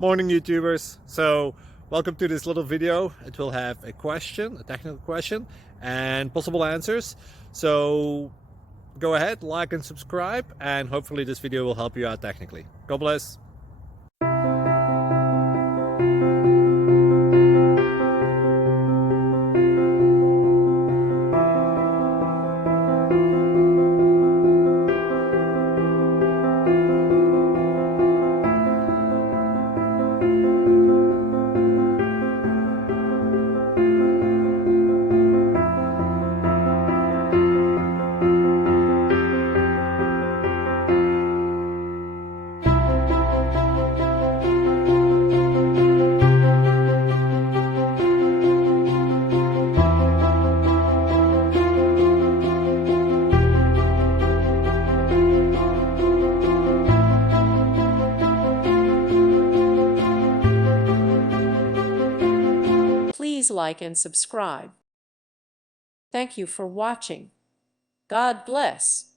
Morning YouTubers. So welcome to this little video. It will have a question, a technical question, and possible answers. So go ahead, like and subscribe, and hopefully this video will help you out technically. God bless. Please like and subscribe. Thank you for watching. God bless.